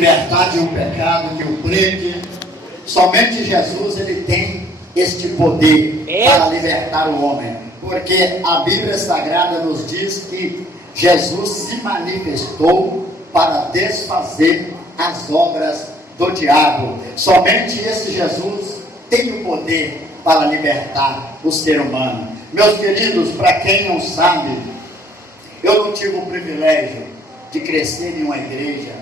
libertar de um pecado que o prende. Somente Jesus, ele tem este poder para libertar o homem, porque a Bíblia Sagrada nos diz que Jesus se manifestou para desfazer as obras do diabo. Somente esse Jesus tem o poder para libertar o ser humano. Meus queridos, para quem não sabe, eu não tive o privilégio de crescer em uma igreja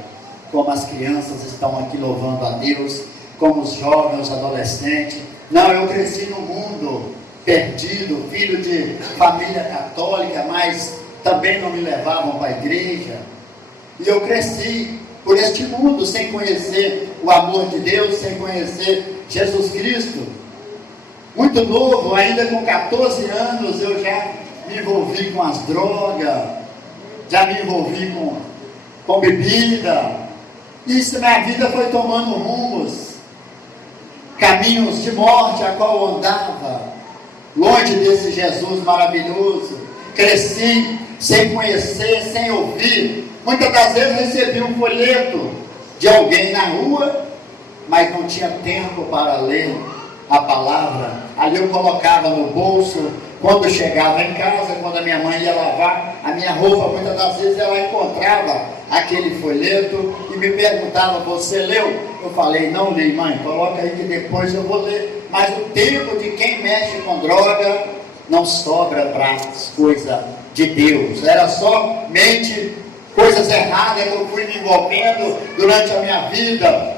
como as crianças estão aqui louvando a Deus, como os jovens, os adolescentes. Não, eu cresci no mundo perdido, filho de família católica, mas também não me levavam para a igreja. E eu cresci por este mundo sem conhecer o amor de Deus, sem conhecer Jesus Cristo. Muito novo, ainda com 14 anos, eu já me envolvi com as drogas, já me envolvi com bebida. Isso, minha vida foi tomando rumos, caminhos de morte a qual eu andava, longe desse Jesus maravilhoso. Cresci sem conhecer, sem ouvir. Muitas das vezes recebi um folheto de alguém na rua, mas não tinha tempo para ler a palavra. Ali eu colocava no bolso. Quando chegava em casa, quando a minha mãe ia lavar a minha roupa, muitas das vezes ela encontrava aquele folheto e me perguntava: você leu? Eu falei: não li, mãe, coloca aí que depois eu vou ler. Mas o tempo de quem mexe com droga não sobra para as coisas de Deus. Era somente coisas erradas que eu fui me envolvendo durante a minha vida.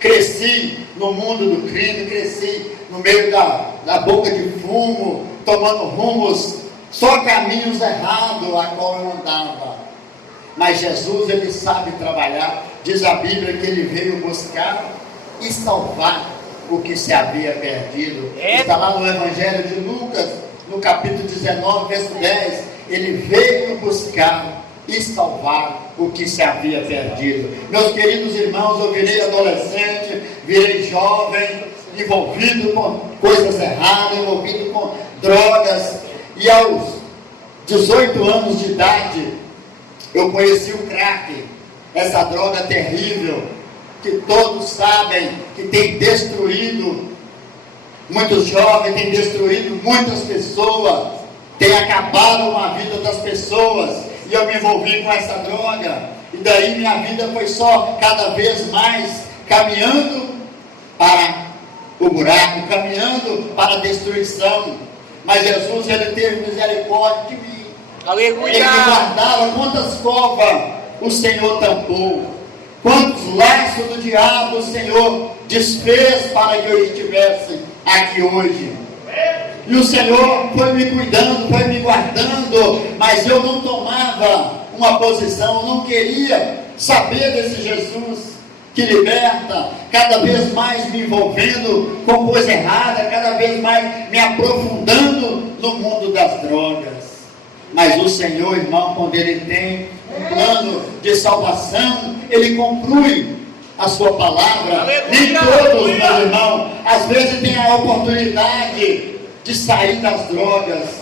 Cresci no mundo do crime, cresci no meio da boca de fumo, tomando rumos, só caminhos errados a qual eu andava. Mas Jesus, ele sabe trabalhar. Diz a Bíblia que ele veio buscar e salvar o que se havia perdido. Está lá no Evangelho de Lucas, no capítulo 19, verso 10. Ele veio buscar e salvar o que se havia perdido. Meus queridos irmãos, eu virei adolescente, virei jovem, envolvido com coisas erradas, envolvido com drogas, e aos 18 anos de idade eu conheci o crack, essa droga terrível que todos sabem que tem destruído muitos jovens, tem destruído muitas pessoas, tem acabado com a vida das pessoas. E eu me envolvi com essa droga, e daí minha vida foi só cada vez mais caminhando para o buraco, caminhando para a destruição. Mas Jesus, ele teve misericórdia de mim. Aleluia! Ele me guardava. Quantas covas o Senhor tampou, quantos laços do diabo o Senhor desfez para que eu estivesse aqui hoje. E o Senhor foi me cuidando, foi me guardando, mas eu não tomava uma posição, eu não queria saber desse Jesus que liberta, cada vez mais me envolvendo com coisa errada, cada vez mais me aprofundando no mundo das drogas. Mas o Senhor, irmão, quando Ele tem um plano de salvação, Ele conclui a sua palavra. Nem todos, meu irmão, às vezes tem a oportunidade de sair das drogas,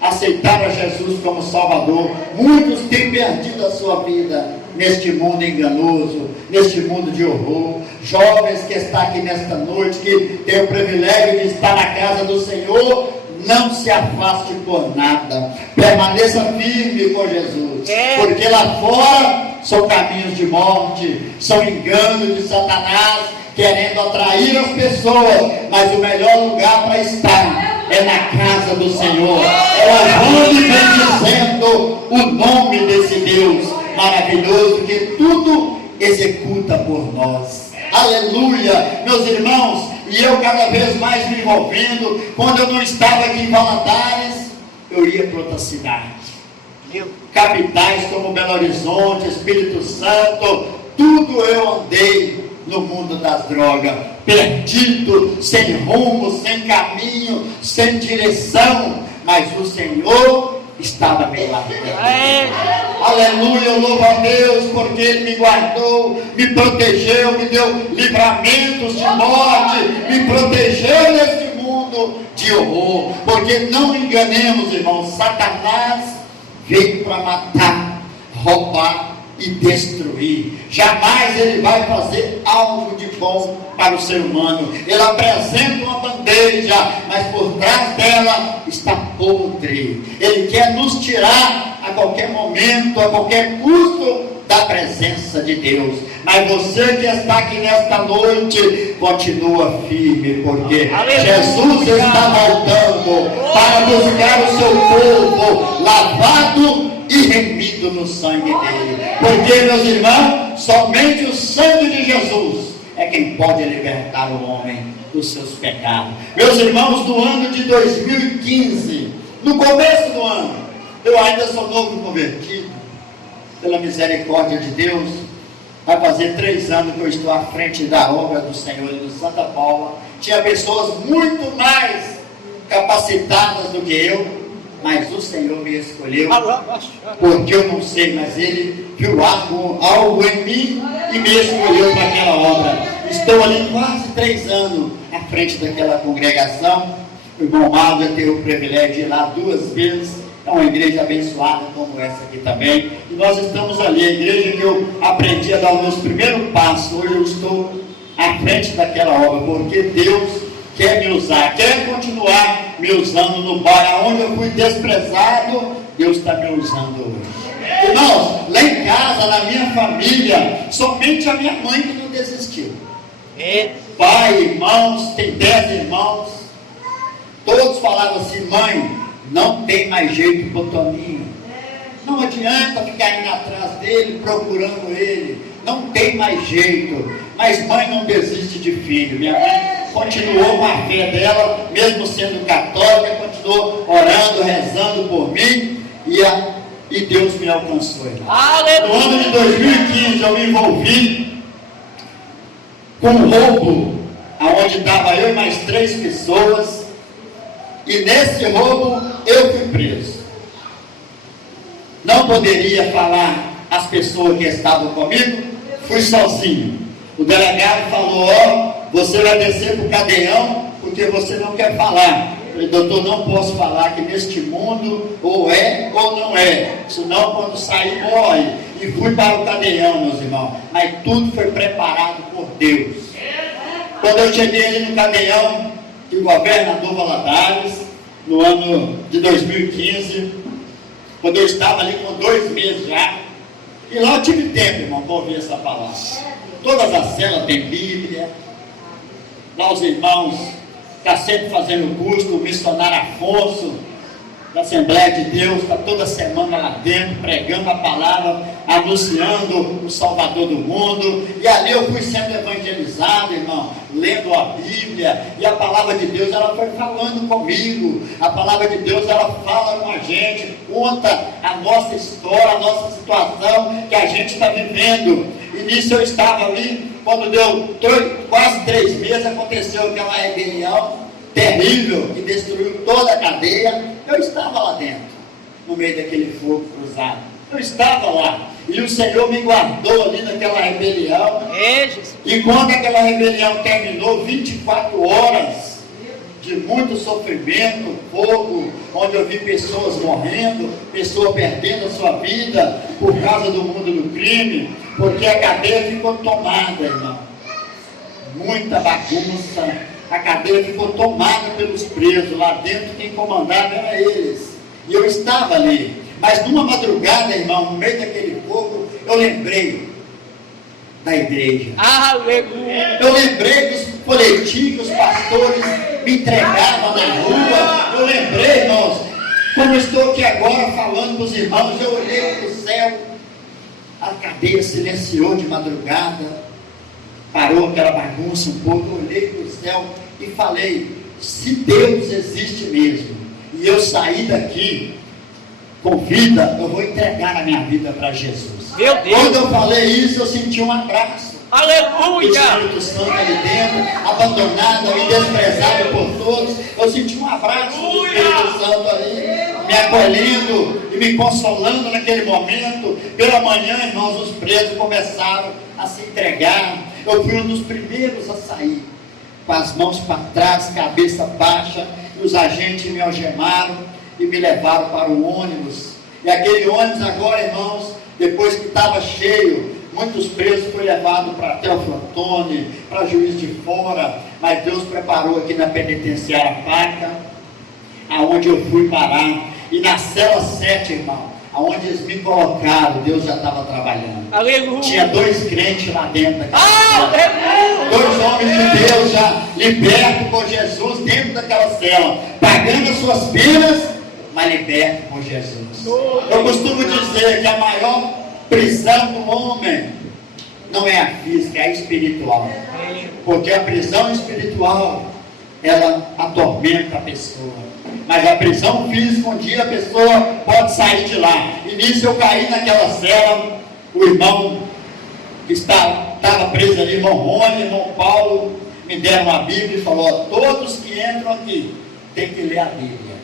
aceitar a Jesus como Salvador. Muitos têm perdido a sua vida neste mundo enganoso, neste mundo de horror. Jovens que estão aqui nesta noite, que têm o privilégio de estar na casa do Senhor, não se afaste por nada, permaneça firme com Jesus, porque lá fora são caminhos de morte, são enganos de Satanás, querendo atrair as pessoas, mas o melhor lugar para estar é na casa do Senhor, é onde vem dizendo o nome desse Deus maravilhoso, que tudo executa por nós. Aleluia, meus irmãos. E eu cada vez mais me envolvendo. Quando eu não estava aqui em Valadares, eu ia para outra cidade, capitais como Belo Horizonte, Espírito Santo, tudo eu andei no mundo das drogas, perdido, sem rumo, sem caminho, sem direção, mas o Senhor estava bem lá dentro. Aleluia, eu louvo a Deus, porque Ele me guardou, me protegeu, me deu livramentos de morte, me protegeu neste mundo de horror. Porque não enganemos, irmãos, Satanás veio para matar, roubar e destruir. Jamais ele vai fazer algo de bom para o ser humano. Ele apresenta uma bandeja, mas por trás dela está podre. Ele quer nos tirar a qualquer momento, a qualquer custo, da presença de Deus. Mas você que está aqui nesta noite, continua firme, porque Jesus está voltando para buscar o seu povo lavado e remido no sangue dele. Porque, meus irmãos, somente o sangue de Jesus é quem pode libertar o homem dos seus pecados. Meus irmãos, no ano de 2015, no começo do ano, eu ainda sou novo convertido, pela misericórdia de Deus, vai fazer 3 anos que eu estou à frente da obra do Senhor e do Santa Paula. Tinha pessoas muito mais capacitadas do que eu, mas o Senhor me escolheu, porque eu não sei, mas Ele viu algo em mim e me escolheu para aquela obra. Estou ali quase 3 anos à frente daquela congregação. O irmão Maldo teve o privilégio de ir lá 2 vezes. É uma igreja abençoada como essa aqui também. E nós estamos ali, a igreja que eu aprendi a dar os meus primeiros passos. Hoje eu estou à frente daquela obra, porque Deus quer me usar, quer continuar me usando no bairro. Onde eu fui desprezado, Deus está me usando hoje. Irmãos, lá em casa, na minha família, somente a minha mãe que não desistiu. Pai, irmãos, tem 10 irmãos. Todos falavam assim: mãe, não tem mais jeito para o Toninho. Não adianta ficar indo atrás dele, procurando ele. Não tem mais jeito. Mas mãe não desiste de filho. Minha mãe continuou com a fé dela, mesmo sendo católica, continuou orando, rezando por mim. E Deus me alcançou. No ano de 2015 eu me envolvi com um roubo, aonde estava eu e mais 3 pessoas. E nesse roubo eu fui preso. Não poderia falar as pessoas que estavam comigo, fui sozinho. O delegado falou: ó, você vai descer para o cadeião porque você não quer falar. Eu falei: doutor, não posso falar que neste mundo ou é ou não é, senão quando sair morre. E fui para o cadeião, meus irmãos. Mas tudo foi preparado por Deus. Quando eu cheguei ali no cadeião, que o governador Valadares, no ano de 2015, quando eu estava ali com 2 meses já, e lá eu tive tempo, irmão, para ouvir essa palavra. Todas as celas têm Bíblia, lá os irmãos estão sempre fazendo curso, o missionário Afonso, da Assembleia de Deus, está toda semana lá dentro, pregando a palavra, anunciando o Salvador do mundo. E ali eu fui sendo evangelizado, irmão, lendo a Bíblia, e a palavra de Deus, ela foi falando comigo. A palavra de Deus, ela fala com a gente, conta a nossa história, a nossa situação que a gente está vivendo. E nisso eu estava ali, quando deu quase 3 meses, aconteceu aquela rebelião terrível que destruiu toda a cadeia. Eu estava lá dentro, no meio daquele fogo cruzado. Eu estava lá, e o Senhor me guardou ali naquela rebelião. E quando aquela rebelião terminou, 24 horas de muito sofrimento, fogo, onde eu vi pessoas morrendo, pessoas perdendo a sua vida por causa do mundo do crime, porque a cadeia ficou tomada, irmão. Muita bagunça. A cadeia ficou tomada pelos presos. Lá dentro quem comandava era eles. E eu estava ali. Mas numa madrugada, irmão, no meio daquele fogo, eu lembrei da igreja. Aleluia! Eu lembrei dos folhetins que os pastores me entregavam na rua. Eu lembrei, irmãos, como eu estou aqui agora falando com os irmãos, eu olhei para o céu. A cadeia silenciou de madrugada. Parou aquela bagunça um pouco, eu olhei para o céu e falei: se Deus existe mesmo, e eu sair daqui com vida, eu vou entregar a minha vida para Jesus. Meu Deus! Quando eu falei isso, eu senti um abraço. Aleluia! O Espírito Santo ali dentro, abandonado e desprezado por todos. Eu senti um abraço do Espírito Santo ali, me acolhendo e me consolando naquele momento. Pela manhã, irmãos, os presos começaram a se entregar. Eu fui um dos primeiros a sair, com as mãos para trás, cabeça baixa, e os agentes me algemaram e me levaram para o ônibus. E aquele ônibus agora, irmãos, Depois que estava cheio, muitos presos foram levados para Teoflotone, para Juiz de Fora, mas Deus preparou aqui na penitenciária Paca, aonde eu fui parar, e na cela 7, irmão, aonde eles me colocaram, Deus já estava trabalhando. Aleluia. Tinha 2 crentes lá dentro daquela cela. 2 homens de Deus já libertos por Jesus dentro daquela cela, pagando as suas penas, mas libertos por Jesus. Eu costumo dizer que a maior prisão do homem não é a física, é a espiritual. Porque a prisão espiritual, ela atormenta a pessoa. Mas a prisão física, um dia a pessoa pode sair de lá. E nisso eu caí naquela cela, o irmão que estava preso ali, irmão Rony, irmão Paulo, me deram a Bíblia e falou: todos que entram aqui têm que ler a Bíblia.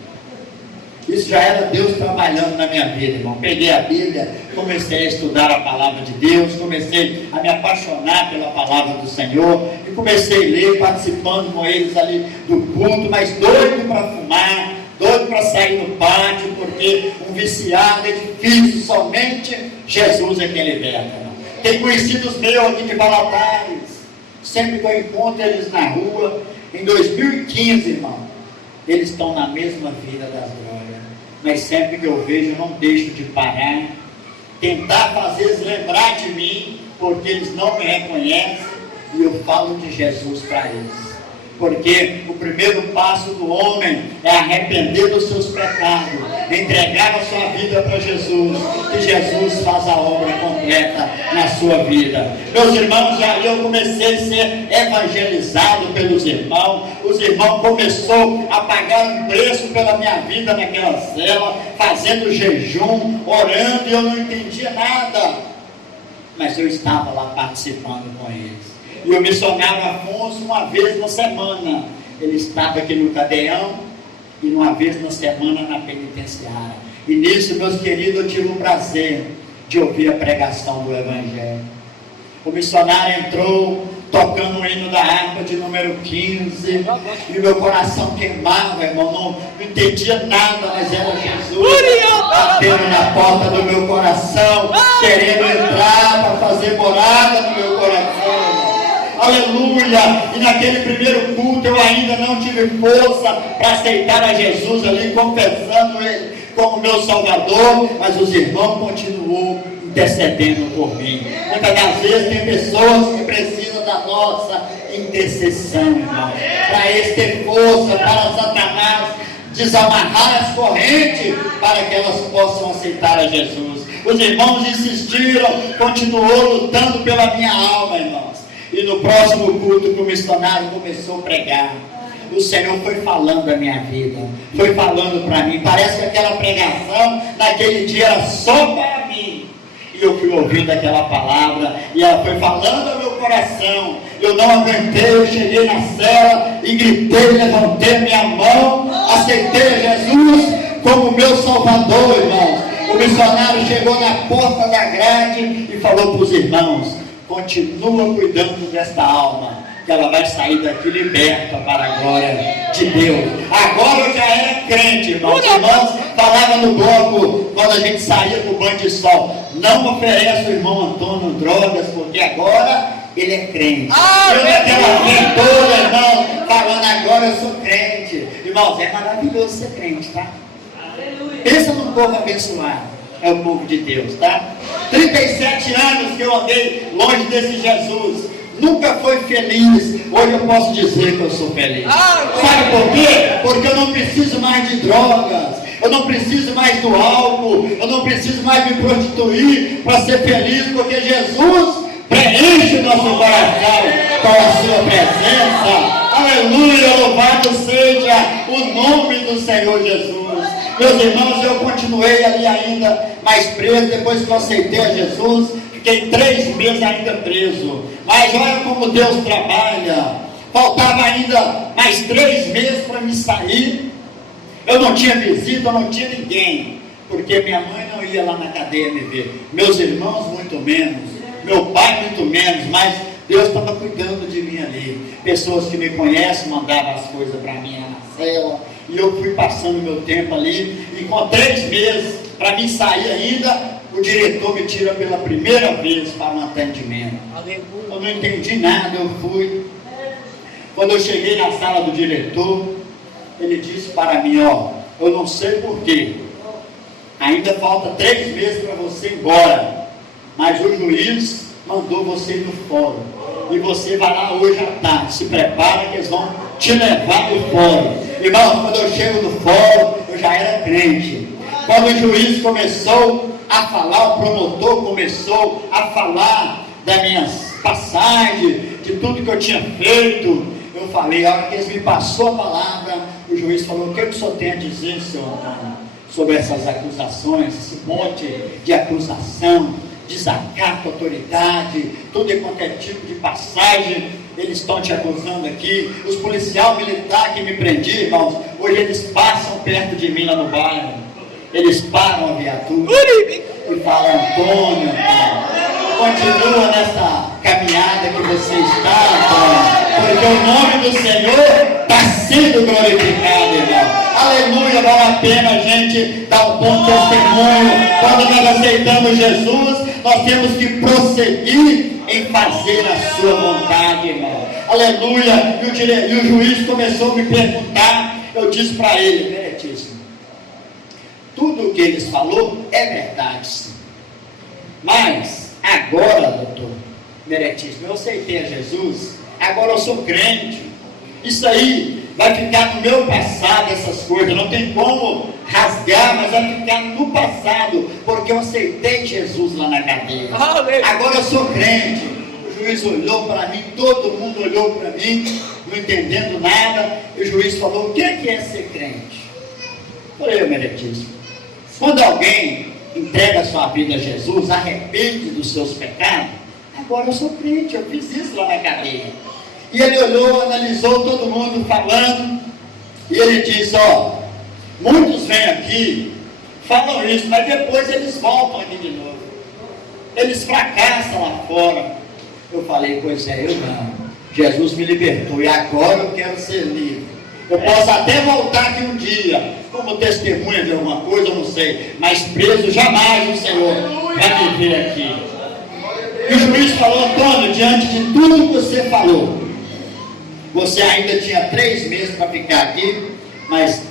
Isso já era Deus trabalhando na minha vida, irmão. Peguei a Bíblia, comecei a estudar a palavra de Deus, comecei a me apaixonar pela palavra do Senhor, e comecei a ler, participando com eles ali do culto, mas doido para fumar, doido para sair no pátio, porque um viciado é difícil, somente Jesus é quem liberta, irmão. Tem conhecidos meus aqui de Valadares, sempre que eu encontro eles na rua, em 2015, irmão, eles estão na mesma vida das glórias, mas sempre que eu vejo, eu não deixo de parar, tentar fazer eles lembrar de mim, porque eles não me reconhecem, e eu falo de Jesus para eles. Porque o primeiro passo do homem é arrepender dos seus pecados, entregar a sua vida para Jesus, e Jesus faz a obra completa na sua vida. Meus irmãos, aí eu comecei a ser evangelizado pelos irmãos. Os irmãos começaram a pagar um preço pela minha vida naquela cela, fazendo jejum, orando, e eu não entendia nada, mas eu estava lá participando com eles. E o missionário Afonso, uma vez na semana, ele estava aqui no Cadeião, e uma vez na semana na penitenciária. E nisso, meus queridos, eu tive o prazer de ouvir a pregação do Evangelho. O missionário entrou tocando o hino da harpa de número 15, e meu coração queimava, irmão, não entendia nada, mas era Jesus batendo na porta do meu coração, querendo entrar para fazer morada no meu coração. Aleluia! E naquele primeiro culto eu ainda não tive força para aceitar a Jesus ali, confessando Ele como meu Salvador, mas os irmãos continuam intercedendo por mim. Muitas das vezes tem pessoas que precisam da nossa intercessão, irmão, para eles terem força, para Satanás desamarrar as correntes, para que elas possam aceitar a Jesus. Os irmãos insistiram, continuou lutando pela minha alma, irmãos. E no próximo culto que o missionário começou a pregar, o Senhor foi falando da minha vida, foi falando para mim. Parece que aquela pregação naquele dia era só para mim. E eu fui ouvindo aquela palavra, e ela foi falando ao meu coração. Eu não aguentei, eu cheguei na cela e gritei, levantei minha mão, aceitei Jesus como meu Salvador, irmãos. O missionário chegou na porta da grade e falou para os irmãos: continua cuidando desta alma, que ela vai sair daqui liberta para a glória de Deus. Agora eu já era crente, irmãos. Os irmãos falavam no bloco, quando a gente saía do banho de sol: não oferece o irmão Antônio drogas, porque agora ele é crente. Eu naquela fé toda, irmão, falando: agora eu sou crente. Irmãos, é maravilhoso ser crente, tá? Aleluia. Pensa num povo abençoado. É o povo de Deus, tá? 37 anos que eu andei longe desse Jesus, nunca foi feliz. Hoje eu posso dizer que eu sou feliz. Sabe por quê? Porque eu não preciso mais de drogas, eu não preciso mais do álcool, eu não preciso mais me prostituir para ser feliz, porque Jesus preenche o nosso coração com a sua presença. Aleluia, louvado seja o nome do Senhor Jesus. Meus irmãos, eu continuei ali ainda mais preso. Depois que eu aceitei a Jesus, fiquei 3 meses ainda preso. Mas olha como Deus trabalha. Faltava ainda mais 3 meses para me sair. Eu não tinha visita, eu não tinha ninguém, porque minha mãe não ia lá na cadeia me ver, meus irmãos muito menos, meu pai muito menos, mas Deus estava cuidando de mim ali. Pessoas que me conhecem mandavam as coisas para mim na cela, e eu fui passando meu tempo ali, e com 3 meses para mim sair ainda, o diretor me tira pela primeira vez para um atendimento. Eu não entendi nada, eu fui. Quando eu cheguei na sala do diretor, ele disse para mim, ó, eu não sei porquê, ainda falta 3 meses para você ir embora, mas o juiz mandou você ir no fórum, e você vai lá hoje à tarde, se prepara que eles vão te levar no fórum. Irmão, quando eu chego no fórum, eu já era crente. Quando o juiz começou a falar, o promotor começou a falar das minhas passagens, de tudo que eu tinha feito, eu falei, a hora que eles me passou a palavra, o juiz falou, o que o senhor tem a dizer, senhor Antônio, sobre essas acusações, esse monte de acusação, desacato, autoridade, tudo e qualquer tipo de passagem, eles estão te acusando aqui. Os policiais militares que me prendiam, irmãos, hoje eles passam perto de mim lá no bairro, eles param a viatura e falam, Antônio, continua nessa caminhada que você está, Antônio, porque o nome do Senhor está sendo glorificado, irmão. Aleluia, vale a pena a gente dar um bom testemunho. Quando nós aceitamos Jesus, nós temos que prosseguir em fazer a sua vontade, irmão. Aleluia. E o juiz começou a me perguntar. Eu disse para ele, meritíssimo, tudo o que eles falou é verdade, sim. Mas agora, doutor meritíssimo, eu aceitei a Jesus, agora eu sou crente. Isso aí vai ficar no meu passado, essas coisas, não tem como rasgar, mas vai ficar no passado, porque eu aceitei Jesus lá na cadeia. Agora eu sou crente. O juiz olhou para mim, todo mundo olhou para mim, não entendendo nada, e o juiz falou, o que é ser crente? Eu falei, meritíssimo, quando alguém entrega a sua vida a Jesus, arrepende dos seus pecados, agora eu sou crente, eu fiz isso lá na cadeia. E ele olhou, analisou todo mundo falando, e ele disse, ó, muitos vêm aqui, falam isso, mas depois eles voltam aqui de novo. Eles fracassam lá fora. Eu falei, pois é, eu não. Jesus me libertou, e agora eu quero ser livre. Eu posso até voltar aqui um dia, como testemunha de alguma coisa, eu não sei, mas preso jamais o Senhor vai me ver aqui. E o juiz falou, Antônio, diante de tudo que você falou, você ainda tinha 3 meses para ficar aqui, mas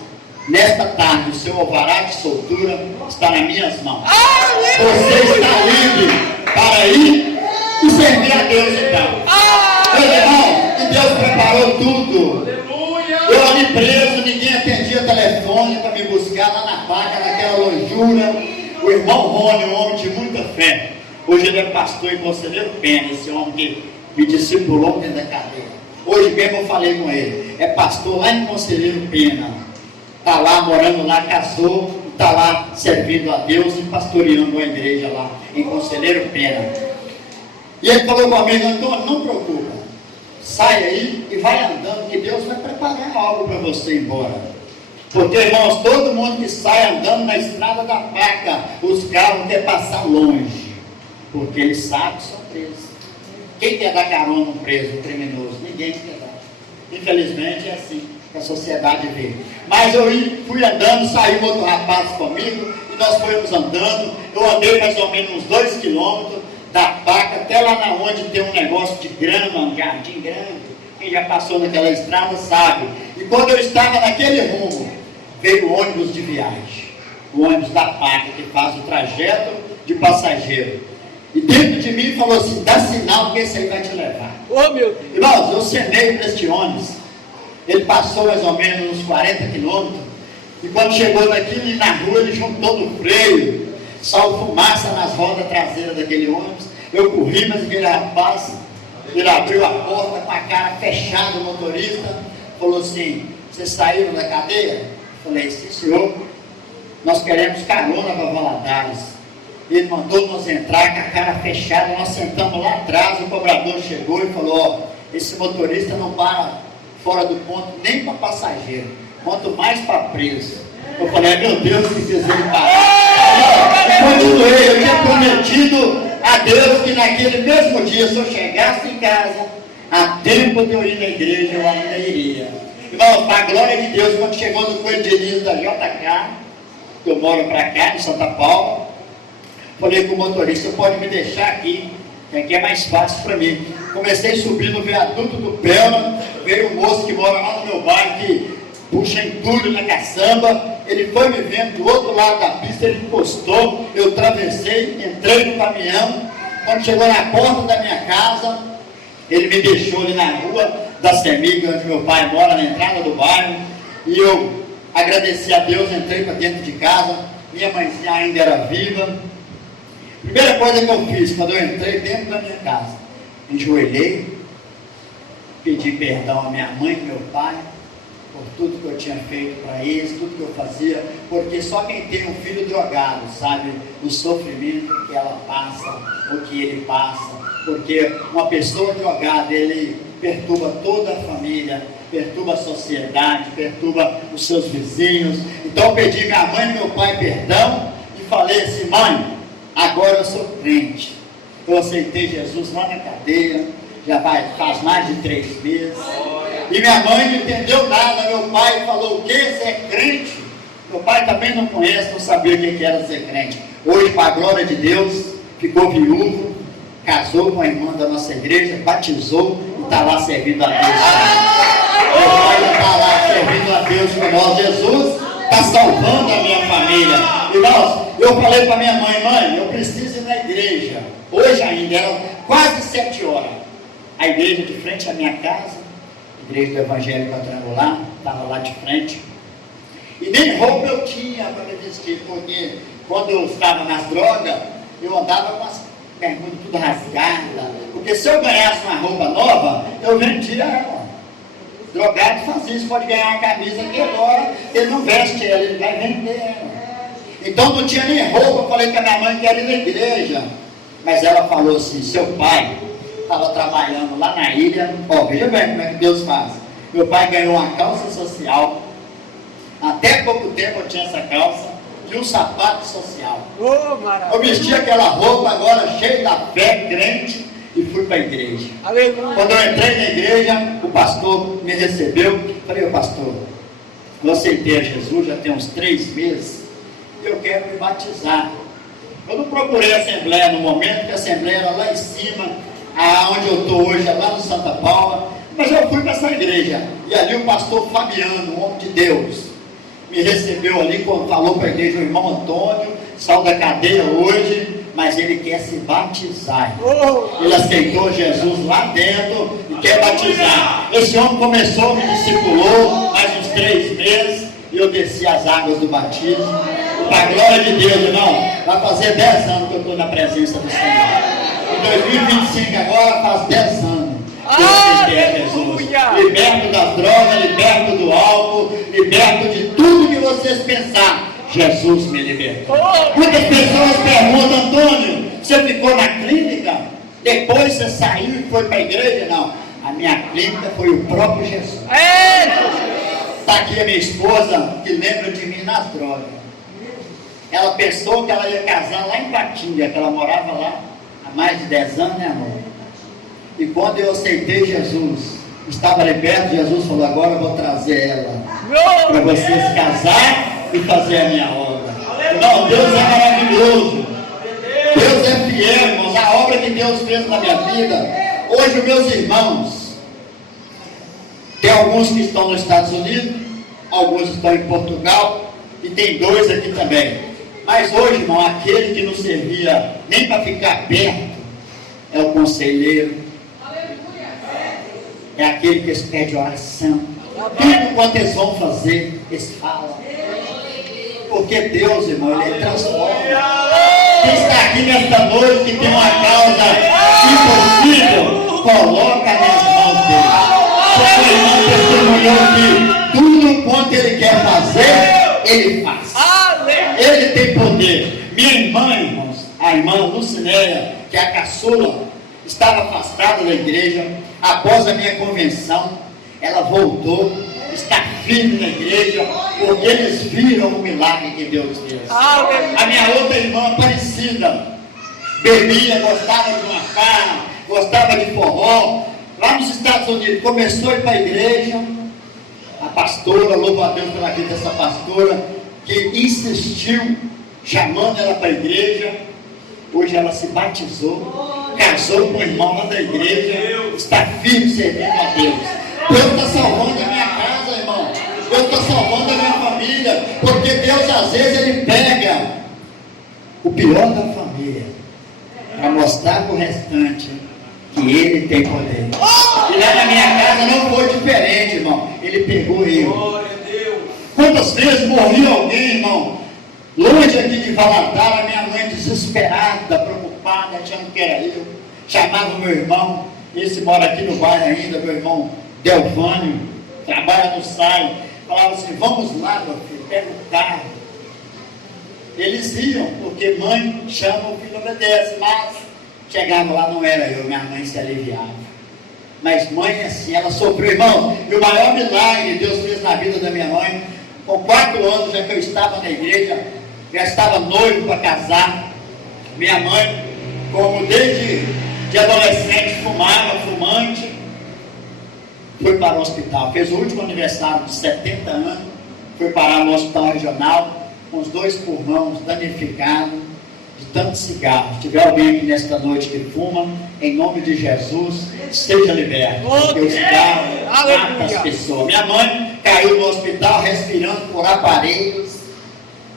nesta tarde o seu alvará de soltura está nas minhas mãos. Você está livre para ir e servir a Deus então. Meu irmão, e Deus preparou tudo. Eu ali preso, ninguém atendia telefone para me buscar lá na faca, naquela lonjura. O irmão Rony, um homem de muita fé, hoje ele é pastor em Conselheiro Pena, esse homem que me discipulou dentro da cadeia. Hoje mesmo eu falei com ele, é pastor lá em Conselheiro Pena, está lá, morando lá, casou, está lá servindo a Deus e pastoreando uma igreja lá em Conselheiro Pena. E ele falou comigo, Antônio, não preocupa, sai aí e vai andando, que Deus vai preparar algo para você ir embora. Porque, irmãos, todo mundo que sai andando na estrada da faca, os carros querem passar longe, porque eles sabem que são presos. Quem quer dar carona no preso, criminoso? Ninguém quer dar. Infelizmente é assim que a sociedade vê. Mas eu fui andando, saiu outro rapaz comigo, e nós fomos andando. Eu andei mais ou menos uns 2 quilômetros da faca até lá na onde tem um negócio de grama, um jardim grande. Quem já passou naquela estrada sabe. E quando eu estava naquele rumo, veio o ônibus de viagem, o ônibus da faca que faz o trajeto de passageiro. E dentro de mim falou assim, dá sinal que esse aí vai te levar. Oh, meu Deus. Irmãos, eu cenei para este ônibus. Ele passou mais ou menos uns 40 quilômetros. E quando chegou naquele, na rua, ele juntou no freio. Saiu fumaça nas rodas traseiras daquele ônibus. Eu corri, mas aquele rapaz, ele abriu a porta com a cara fechada, o motorista. Falou assim, vocês saíram da cadeia? Eu falei, sim senhor, nós queremos carona para Valadares. Ele mandou nos entrar com a cara fechada, nós sentamos lá atrás, o cobrador chegou e falou, ó, esse motorista não para fora do ponto nem para passageiro, quanto mais para preso. Eu falei, meu Deus, que fez ele parar. E continuei, eu tinha prometido a Deus que naquele mesmo dia, se eu chegasse em casa, a tempo de eu ir na igreja, eu ainda iria. Irmãos, para a glória de Deus, quando chegou no Coelho de Elias da JK, que eu moro para cá, em Santa Paula, Falei com o motorista, pode me deixar aqui, que aqui é mais fácil para mim. Comecei a subir no viaduto do Pelma, veio um moço que mora lá no meu bairro, que puxa entulho na caçamba, ele foi me vendo do outro lado da pista, ele encostou, eu atravessei, entrei no caminhão, quando chegou na porta da minha casa, ele me deixou ali na rua da Semiga, onde meu pai mora, na entrada do bairro, e eu agradeci a Deus, entrei para dentro de casa, minha mãezinha ainda era viva. Primeira coisa que eu fiz, quando eu entrei dentro da minha casa, enjoelhei, pedi perdão à minha mãe e meu pai, por tudo que eu tinha feito para eles, tudo que eu fazia, porque só quem tem um filho drogado sabe o sofrimento que ela passa, o que ele passa, porque uma pessoa drogada, ele perturba toda a família, perturba a sociedade, perturba os seus vizinhos. Então eu pedi minha mãe e meu pai perdão e falei assim: mãe, agora eu sou crente, eu aceitei Jesus lá na cadeia, já faz mais de 3 meses, e minha mãe não entendeu nada. Meu pai falou: o que? Você é crente? Meu pai também não conhece, não sabia o que era ser crente. Hoje, para a glória de Deus, ficou viúvo, casou com a irmã da nossa igreja, batizou e está lá servindo a Deus. Meu pai está lá servindo a Deus com nós. Jesus está salvando a minha família. Irmãos, eu falei para minha mãe: mãe, eu preciso ir na igreja. Hoje ainda, eram quase 7 horas. A igreja de frente à minha casa, igreja do Evangelho Quadrangular, estava lá de frente. E nem roupa eu tinha para me vestir, porque quando eu estava nas drogas, eu andava com as bermudas tudo rasgadas. Porque se eu ganhasse uma roupa nova, eu vendia ela. Drogado fazia isso, pode ganhar uma camisa que agora ele não veste ela, ele vai vender ela. Então não tinha nem roupa. Eu falei para minha mãe que era ir na igreja. Mas ela falou assim: seu pai estava trabalhando lá na ilha. Ó, veja bem como é que Deus faz. Meu pai ganhou uma calça social. Até pouco tempo eu tinha essa calça. E um sapato social. Eu vesti aquela roupa agora cheio da fé, crente, e fui para a igreja. Aleluia. Quando eu entrei na igreja, o pastor me recebeu. Falei: ô pastor, eu aceitei a Jesus já tem uns 3 meses. Eu quero me batizar. Eu não procurei a Assembleia no momento, porque a Assembleia era lá em cima, aonde eu estou hoje, é lá no Santa Paula. Mas eu fui para essa igreja, e ali o pastor Fabiano, um homem de Deus, me recebeu ali, quando falou para a igreja: o irmão Antônio saiu da cadeia hoje, mas ele quer se batizar. Ele aceitou Jesus lá dentro e quer batizar. Esse homem começou, me discipulou, mais uns 3 meses, e eu desci as águas do batismo. Para a glória de Deus, irmão, vai fazer 10 anos que eu estou na presença do Senhor. Em 2025 agora faz 10 anos que eu aceitei Jesus. Liberto das drogas, liberto do álcool, liberto de tudo que vocês pensarem. Jesus me libertou. Muitas pessoas perguntam: Antônio, você ficou na clínica? Depois você saiu e foi para a igreja? Não, a minha clínica foi o próprio Jesus. Está aqui a minha esposa, que lembra de mim nas drogas. Ela pensou que ela ia casar lá em Patinga, que ela morava lá há mais de 10 anos, né, amor? E quando eu aceitei Jesus, estava liberto, Jesus falou: agora eu vou trazer ela para vocês casar e fazer a minha obra. Irmão, Deus é maravilhoso. Deus é fiel, irmãos. A obra que Deus fez na minha vida. Hoje, meus irmãos, tem alguns que estão nos Estados Unidos, alguns estão em Portugal, e tem 2 aqui também. Mas hoje, irmão, aquele que não servia nem para ficar perto é o conselheiro. É aquele que eles pedem oração. Tudo quanto eles vão fazer, eles falam. Porque Deus, irmão, Ele transforma. Quem está aqui nesta noite que tem uma causa impossível, coloca nas mãos dele. Seu irmão testemunhou que tudo quanto Ele quer fazer, Ele faz. Ele tem poder. Minha irmã, irmãos, a irmã Lucinéia, que é a caçula, estava afastada da igreja. Após a minha convenção, ela voltou, está firme na igreja, porque eles viram o milagre que Deus fez. A minha outra irmã, Aparecida, bebia, gostava de uma farra, gostava de forró. Lá nos Estados Unidos, começou a ir para a igreja. A pastora, louvo a Deus pela vida dessa pastora, que insistiu, chamando ela para a igreja. Hoje ela se batizou, casou com o irmão lá da igreja, está firme servindo a Deus. Deus está salvando a minha casa, irmão. Deus está salvando a minha família, porque Deus às vezes Ele pega o pior da família para mostrar para o restante que Ele tem poder. E lá na minha casa não foi diferente, irmão. Ele pegou eu. Quantas vezes morria alguém, irmão, longe aqui de Valadares, a minha mãe desesperada, preocupada, achando que era eu. Chamava o meu irmão, esse mora aqui no bairro ainda, meu irmão Delvânio, trabalha no SAI. Falava assim: vamos lá, meu filho, pega o carro. Eles iam, porque mãe chama, o filho obedece, mas chegava lá, não era eu, minha mãe se aliviava. Mas mãe assim, ela sofreu, irmão. E o maior milagre que Deus fez na vida da minha mãe, com 4 anos já que eu estava na igreja, já estava noivo para casar. Minha mãe, como desde de adolescente fumava, fumante, foi para o hospital, fez o último aniversário de 70 anos, foi parar no hospital regional, com os 2 pulmões danificados, de tanto cigarro. Se tiver alguém aqui nesta noite que fuma, em nome de Jesus, seja liberto, porque o cigarro mata as pessoas. Minha mãe caiu no hospital respirando por aparelhos,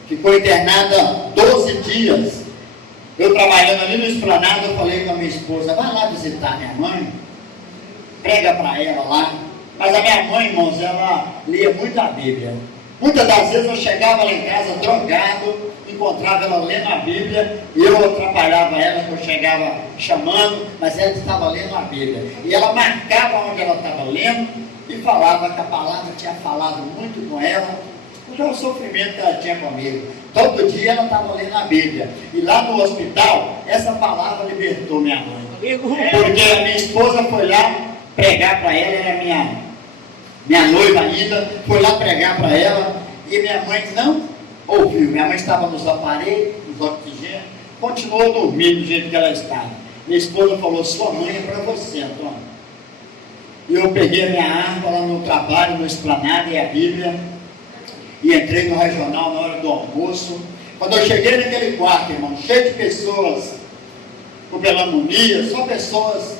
ficou internada 12 dias. Eu trabalhando ali no Esplanada, eu falei com a minha esposa: vai lá visitar minha mãe, prega para ela lá. Mas a minha mãe, irmãos, ela lia muito a Bíblia. Muitas das vezes eu chegava lá em casa drogado, encontrava ela lendo a Bíblia, e eu atrapalhava ela, que eu chegava chamando, mas ela estava lendo a Bíblia. E ela marcava onde ela estava lendo e falava que a palavra tinha falado muito com ela, porque o sofrimento que ela tinha comigo. Todo dia ela estava lendo a Bíblia. E lá no hospital, essa palavra libertou minha mãe. Porque a minha esposa foi lá pregar para ela, era minha noiva ainda, foi lá pregar para ela, e minha mãe não ouviu. Minha mãe estava nos aparelhos, nos oxigênios, continuou dormindo do jeito que ela estava. Minha esposa falou: sua mãe é para você, Antônio. E eu peguei a minha arma lá no trabalho, no Esplanada e a Bíblia, e entrei no regional na hora do almoço. Quando eu cheguei naquele quarto, irmão, cheio de pessoas com pneumonia, só pessoas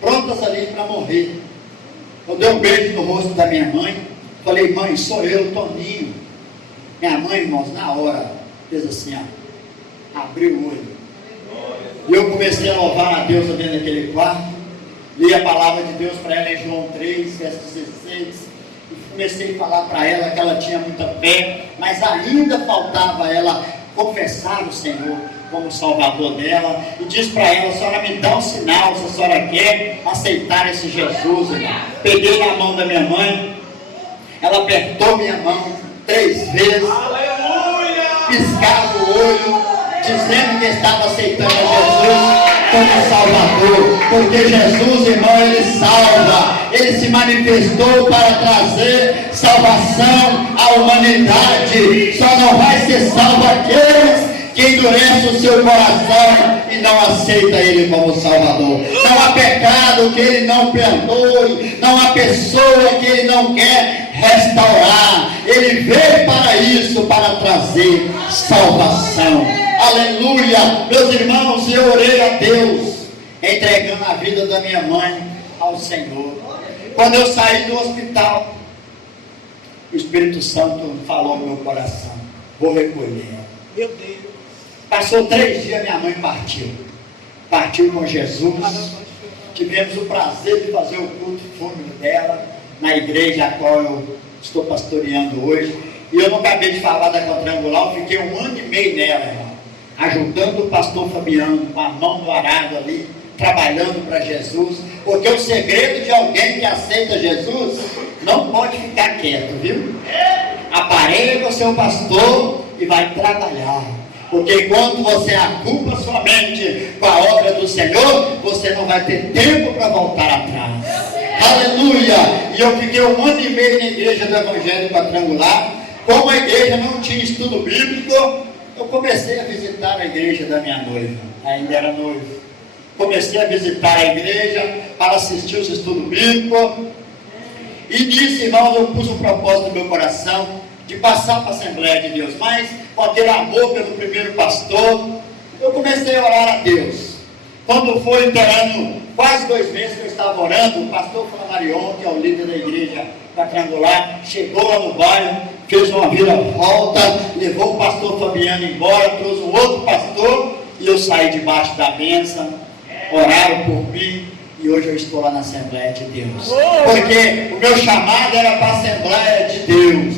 prontas ali para morrer. Eu dei um beijo no rosto da minha mãe, falei: mãe, sou eu, Toninho. Minha mãe, irmãos, na hora fez assim, ó, abriu o olho. E eu comecei a louvar a Deus dentro daquele quarto, li a palavra de Deus para ela em João 3, verso 16, e comecei a falar para ela que ela tinha muita fé, mas ainda faltava ela confessar o Senhor como Salvador dela, e diz para ela: a senhora me dá um sinal se a senhora quer aceitar esse Jesus. Peguei na mão da minha mãe, ela apertou minha mão 3 vezes, piscava o olho, dizendo que estava aceitando Jesus como Salvador, porque Jesus, irmão, Ele salva. Ele se manifestou para trazer salvação à humanidade. Só não vai ser salvo aqueles que endurece o seu coração e não aceita Ele como Salvador. Não há pecado que Ele não perdoe, não há pessoa que Ele não quer restaurar. Ele veio para isso, para trazer salvação. Aleluia! Meus irmãos, eu orei a Deus, entregando a vida da minha mãe ao Senhor. Quando eu saí do hospital, o Espírito Santo falou no meu coração: vou recolher ela. Meu Deus! Passou 3 dias, minha mãe partiu com Jesus. Tivemos o prazer de fazer o culto fúnebre dela na igreja a qual eu estou pastoreando hoje. E eu não acabei de falar da quadrangular, eu fiquei 1 ano e meio nela, irmão, ajudando o pastor Fabiano com a mão no arado ali, trabalhando para Jesus, porque o segredo de alguém que aceita Jesus não pode ficar quieto, viu? Aparelhe com o seu pastor e vai trabalhar. Porque quando você ocupa sua mente com a obra do Senhor, você não vai ter tempo para voltar atrás. Aleluia! E eu fiquei 1 ano e meio na igreja do Evangelho Quadrangular. Como a igreja não tinha estudo bíblico, eu comecei a visitar a igreja da minha noiva. Ainda era noivo. Comecei a visitar a igreja para assistir os estudos bíblicos. E nisso, irmãos, eu pus um propósito no meu coração de passar para a Assembleia de Deus, mas com aquele amor pelo primeiro pastor, Eu comecei a orar a Deus. Quando foi inteirando quase 2 meses que eu estava orando, o pastor Flamarion, que é o líder da igreja quadrangular, chegou lá no bairro, fez uma vira-volta, levou o pastor Fabiano embora, trouxe um outro pastor, e eu saí debaixo da bênção, oraram por mim, e hoje eu estou lá na Assembleia de Deus. Porque o meu chamado era para a Assembleia de Deus.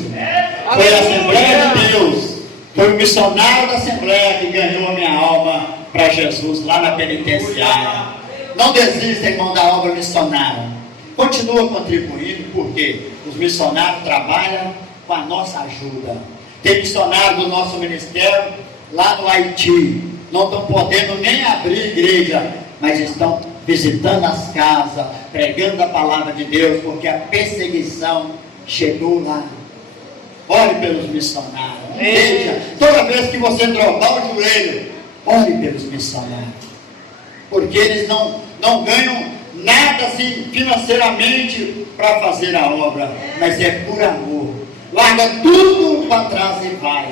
Foi a Assembleia de Deus. Foi o missionário da Assembleia que ganhou a minha alma para Jesus lá na penitenciária. Não desista, irmão, da obra missionária. Continua contribuindo, porque os missionários trabalham com a nossa ajuda. Tem missionário do nosso ministério lá no Haiti. Não estão podendo nem abrir igreja, mas estão visitando as casas, pregando a palavra de Deus, porque a perseguição chegou lá. Ore pelos missionários. Veja, toda vez que você dobrar o joelho, ore pelos missionários. Porque eles não ganham nada assim financeiramente para fazer a obra, mas é por amor. Larga tudo para trás e vai.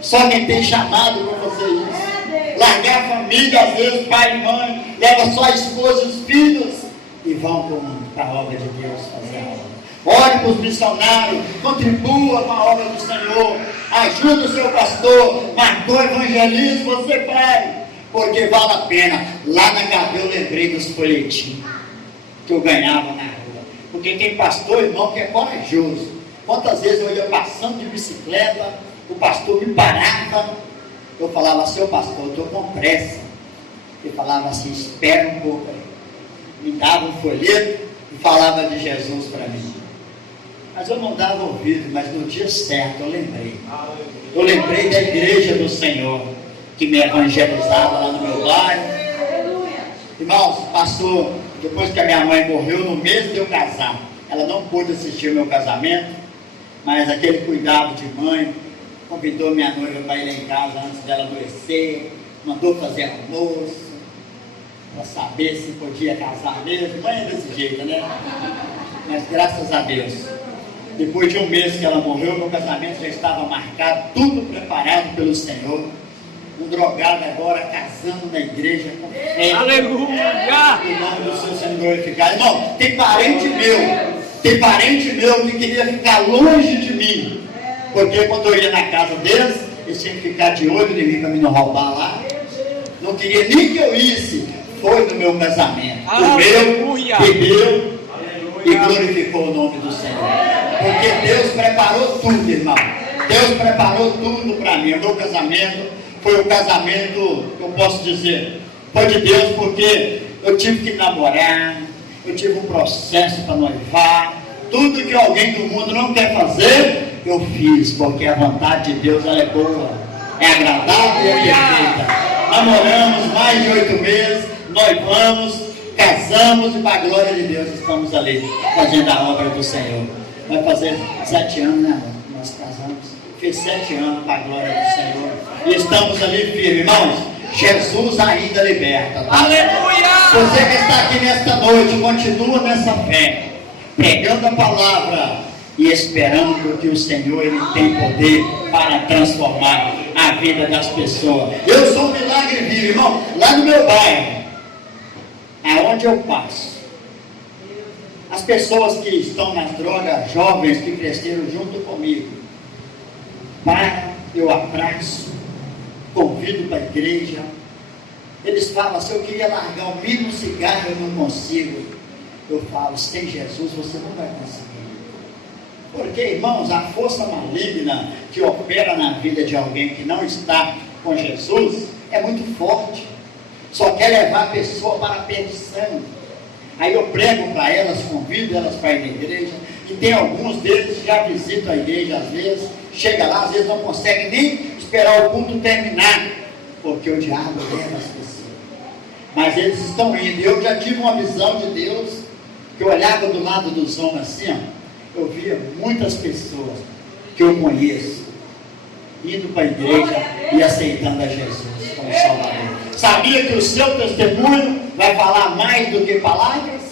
Só quem tem chamado para fazer isso. Largar a família, às vezes pai e mãe, leva só a esposa e os filhos e vão para a obra de Deus fazer a obra. Ore para os missionários, contribua com a obra do Senhor, ajude o seu pastor, marcou evangelismo, você vai, porque vale a pena. Lá na cadeia eu lembrei dos folhetinhos que eu ganhava na rua, porque tem pastor, irmão, que é corajoso. Quantas vezes eu ia passando de bicicleta, o pastor me parava, eu falava, seu pastor, eu estou com pressa. Ele falava assim, espera um pouco aí. Me dava um folheto e falava de Jesus para mim. Mas eu não dava ouvido, mas no dia certo eu lembrei. Eu lembrei da igreja do Senhor, que me evangelizava lá no meu bairro. Irmãos, passou, depois que a minha mãe morreu, no mês de eu casar, ela não pôde assistir o meu casamento, mas aquele cuidado de mãe, convidou minha noiva para ir lá em casa antes dela adoecer, mandou fazer almoço, para saber se podia casar mesmo. Mãe é desse jeito, né? Mas graças a Deus, depois de 1 mês que ela morreu, meu casamento já estava marcado, tudo preparado pelo Senhor. Um drogado agora casando na igreja com fé. Aleluia! Em nome do seu Senhor glorificado. Irmão, tem parente meu que queria ficar longe de mim, porque quando eu ia na casa deles, eles tinham que ficar de olho em mim para me não roubar lá. Não queria nem que euisse. Foi no meu casamento. Comeu, bebeu e glorificou o nome do Senhor. Porque Deus preparou tudo, irmão. Deus preparou tudo para mim. O meu casamento foi o casamento, eu posso dizer, foi de Deus, porque eu tive que namorar, eu tive um processo para noivar. Tudo que alguém do mundo não quer fazer, eu fiz, porque a vontade de Deus ela é boa, é agradável e é perfeita. Namoramos mais de 8 meses, noivamos, casamos e para a glória de Deus estamos ali fazendo a obra do Senhor. Vai fazer 7 anos, né? Nós casamos, fez 7 anos para a glória do Senhor e estamos ali firmes, irmãos. Jesus ainda liberta, tá? Aleluia! Você que está aqui nesta noite, continua nessa fé, pregando a palavra e esperando que o Senhor ele tem poder para transformar a vida das pessoas. Eu sou um milagre vivo, irmão. Lá no meu bairro, aonde eu passo, as pessoas que estão nas drogas, jovens que cresceram junto comigo, eu abraço, convido para a igreja. Eles falam, se eu queria largar o mínimo cigarro, eu não consigo. Eu falo, sem Jesus você não vai conseguir. Porque, irmãos, a força maligna que opera na vida de alguém que não está com Jesus é muito forte. Só quer levar a pessoa para a perdição. Aí eu prego para elas, convido elas para ir na igreja. E tem alguns deles que já visitam a igreja às vezes. Chega lá, às vezes não consegue nem esperar o culto terminar, porque o diabo leva as pessoas. Mas eles estão indo. Eu já tive uma visão de Deus, que eu olhava do lado dos homens assim, ó. Eu via muitas pessoas que eu conheço indo para a igreja e aceitando a Jesus como Salvador. Sabia que o seu testemunho vai falar mais do que palavras?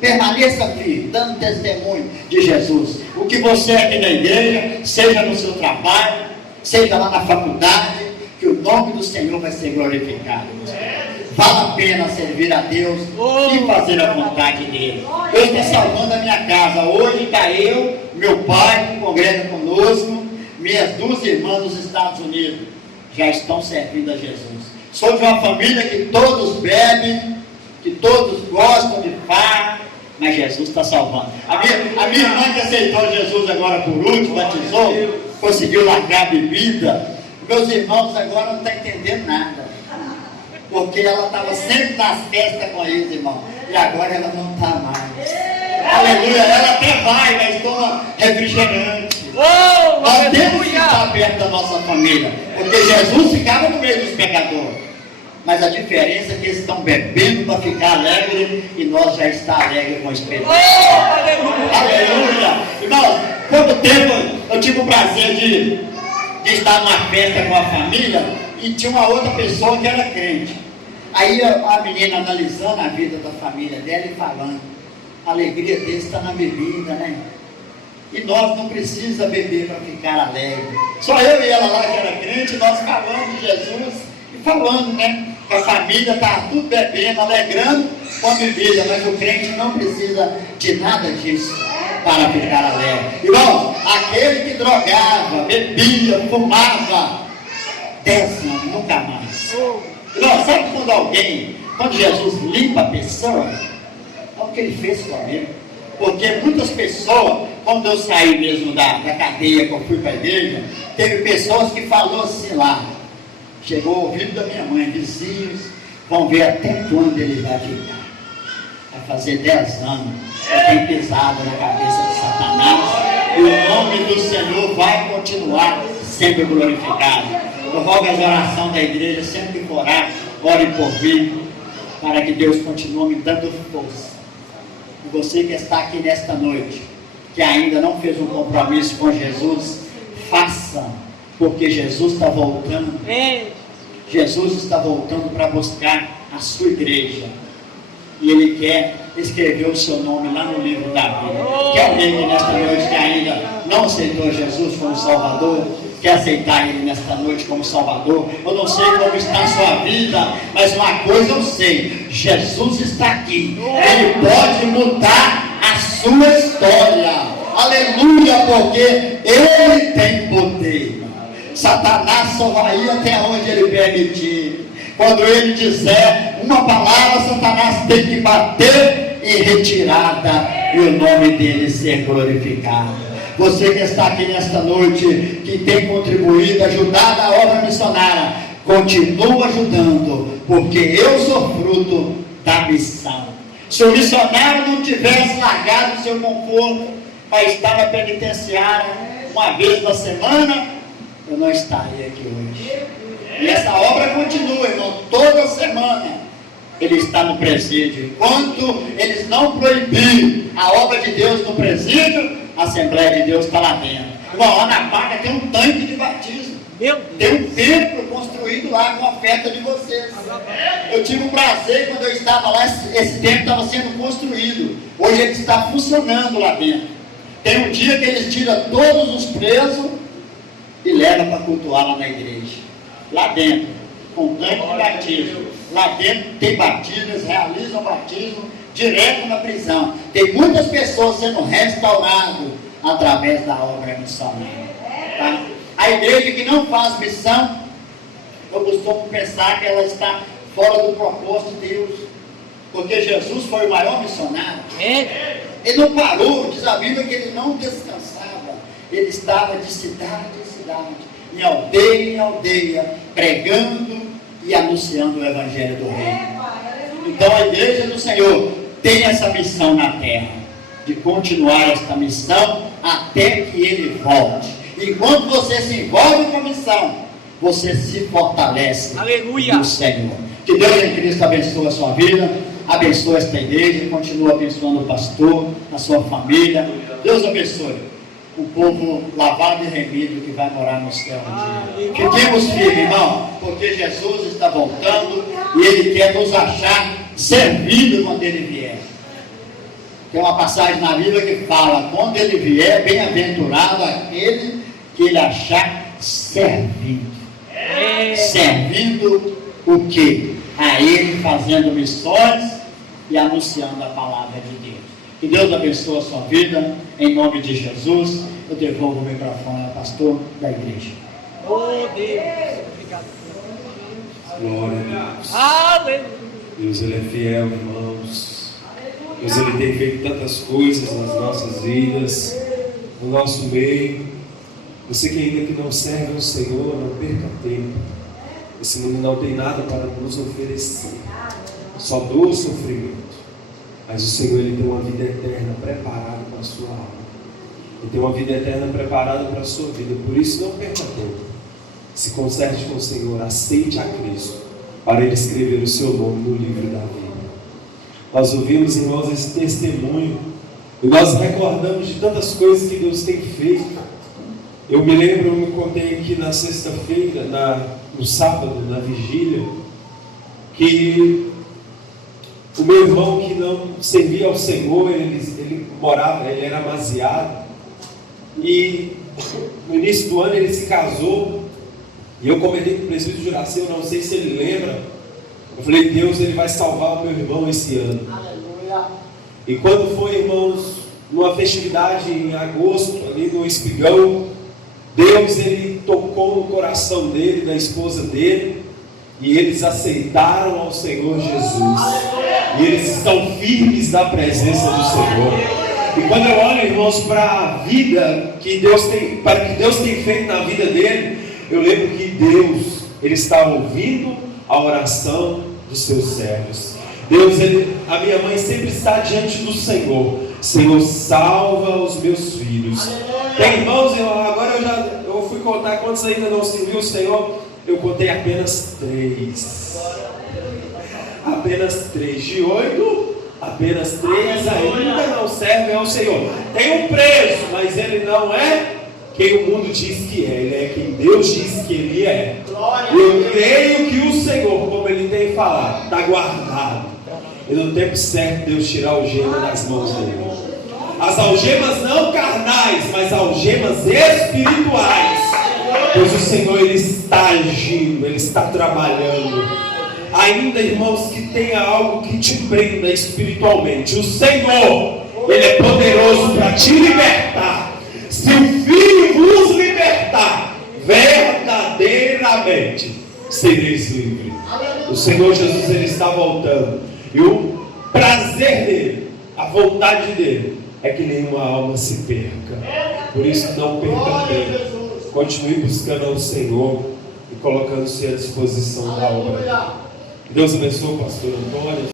Permaneça firme, dando testemunho de Jesus. O que você é aqui na igreja, seja no seu trabalho, seja lá na faculdade, que o nome do Senhor vai ser glorificado. Vale a pena servir a Deus e fazer a vontade dele. Eu estou salvando a minha casa. Hoje está eu, meu pai, que congrega conosco, minhas duas irmãs dos Estados Unidos, já estão servindo a Jesus. Sou de uma família que todos bebem, que todos gostam de farra, mas Jesus está salvando. A minha irmã que aceitou Jesus agora por último, batizou, conseguiu largar a bebida. Meus irmãos agora não estão entendendo nada, porque ela estava sempre nas festas com eles, irmão, e agora ela não está mais. Aleluia, ela até vai, mas toma refrigerante. Nós temos que estar perto da nossa família, porque Jesus ficava no meio dos pecadores. Mas a diferença é que eles estão bebendo para ficar alegre e nós já está alegre com o Espírito. Aleluia! Irmão, quanto tempo eu tive o prazer de estar numa festa com a família e tinha uma outra pessoa que era crente. Aí a menina analisando a vida da família dela e falando, a alegria deles está na bebida, né? E nós não precisamos beber para ficar alegre. Só eu e ela lá que era crente, nós falando de Jesus e falando, né? Que a família está tudo bebendo, alegrando com a bebida, mas o crente não precisa de nada disso para ficar alegre. Irmãos, aquele que drogava, bebia, fumava, 10 anos, nunca mais. Irmão, sabe quando Jesus limpa a pessoa? É o que ele fez comigo. Porque muitas pessoas, quando eu saí mesmo da cadeia, que eu fui para a igreja, teve pessoas que falaram assim lá, chegou ao ouvido da minha mãe, vizinhos, vão ver até quando ele vai ficar. Vai fazer 10 anos, eu tenho pisado na cabeça de Satanás, e o nome do Senhor vai continuar sendo glorificado. Eu rogo as orações da igreja, sempre que orar, ore por mim, para que Deus continue me dando força. E você que está aqui nesta noite, que ainda não fez um compromisso com Jesus, faça, porque Jesus está voltando. Jesus está voltando para buscar a sua igreja. E Ele quer escrever o seu nome lá no livro da vida. Quer alguém que nesta noite que ainda não aceitou Jesus como Salvador, quer aceitar Ele nesta noite como Salvador? Eu não sei como está a sua vida, mas uma coisa eu sei, Jesus está aqui. Ele pode mudar a sua história. Aleluia, porque Ele tem poder. Satanás só vai ir até onde ele permitir. Quando ele disser uma palavra, Satanás tem que bater em retirada e o nome dele ser glorificado. Você que está aqui nesta noite, que tem contribuído, ajudado a obra missionária, continua ajudando, porque eu sou fruto da missão. Se o missionário não tivesse largado o seu conforto para estar na penitenciária uma vez na semana, eu não estaria aqui hoje. E essa obra continua, irmão, toda semana ele está no presídio. Enquanto eles não proibirem a obra de Deus no presídio, a Assembleia de Deus está lá dentro. Irmão, lá na barca tem um tanque de batismo. Tem um templo construído lá com a oferta de vocês. Eu tive o prazer, quando eu estava lá, esse templo estava sendo construído. Hoje ele está funcionando lá dentro. Tem um dia que eles tiram todos os presos e leva para cultuar lá na igreja. Lá dentro, com tanque de batismo. Lá dentro tem batismo, eles realizam batismo direto na prisão. Tem muitas pessoas sendo restauradas através da obra missionária. Tá? A igreja que não faz missão, eu costumo pensar que ela está fora do propósito de Deus. Porque Jesus foi o maior missionário. Ele não parou, diz a Bíblia que ele não descansava. Ele estava de cidade em cidade, em aldeia em aldeia, pregando e anunciando o Evangelho do Reino. Então a igreja do Senhor tem essa missão na terra, de continuar esta missão até que Ele volte. Enquanto você se envolve com a missão, você se fortalece no Senhor. Que Deus em Cristo abençoe a sua vida, abençoe esta igreja, continue abençoando o pastor, a sua família. Deus abençoe o povo lavado e remido que vai morar no céu um dia. Fiquemos firmes, irmão, porque Jesus está voltando e Ele quer nos achar servindo quando Ele vier. Tem uma passagem na Bíblia que fala: quando Ele vier, bem-aventurado aquele que Ele achar servindo. Servindo o quê? A Ele, fazendo missões e anunciando a palavra de Deus. Que Deus abençoe a sua vida, em nome de Jesus. Eu devolvo o microfone ao pastor da igreja. Oh Deus, obrigado. Glória a Deus. Aleluia. Deus, Ele é fiel, irmãos. Deus, Ele tem feito tantas coisas nas nossas vidas, no nosso meio. Você que ainda que não serve ao Senhor, não perca tempo. Esse mundo não tem nada para nos oferecer, só dor e sofrimento. Mas o Senhor, Ele tem uma vida eterna preparada para a sua alma. Ele tem uma vida eterna preparada para a sua vida. Por isso, não perca tempo. Se conserte com o Senhor, aceite a Cristo, para Ele escrever o seu nome no livro da vida. Nós ouvimos, irmãos, esse testemunho, e nós recordamos de tantas coisas que Deus tem feito. Eu me lembro, eu me contei aqui na sexta-feira, no sábado, na vigília, que o meu irmão que não servia ao Senhor, ele era amaziado, e no início do ano ele se casou, e eu comentei com o presbítero Juraci, eu não sei se ele lembra, eu falei, Deus, Ele vai salvar o meu irmão esse ano. Aleluia. E quando foi, irmãos, numa festividade em agosto, ali no Espigão, Deus, Ele tocou no coração dele, da esposa dele, e eles aceitaram ao Senhor Jesus, e eles estão firmes na presença do Senhor. E quando eu olho, irmãos, para a vida que Deus tem, para o que Deus tem feito na vida dele, eu lembro que Deus, Ele está ouvindo a oração dos seus servos. Deus, a minha mãe sempre está diante do Senhor. Senhor, salva os meus filhos. Tem irmãos, agora eu fui contar quantos ainda não serviu o Senhor. Eu contei apenas 3. Apenas 3. De 8, apenas 3 ainda não servem ao Senhor. Tem um preso, mas ele não é quem o mundo diz que é. Ele é quem Deus diz que Ele é. Eu creio que o Senhor, como Ele tem falado, está guardado. E no tempo certo Deus tirar a algema das mãos dele. As algemas não carnais, mas algemas espirituais. Pois o Senhor, Ele está agindo, Ele está trabalhando. Ainda, irmãos, que tenha algo que te prenda espiritualmente, o Senhor, Ele é poderoso para te libertar. Se o Filho vos libertar, verdadeiramente sereis livres. O Senhor Jesus, Ele está voltando, e o prazer dele, a vontade dele, é que nenhuma alma se perca. Por isso, não perca tempo. Continue buscando ao Senhor e colocando-se à disposição da obra. Deus abençoe o pastor Antônio.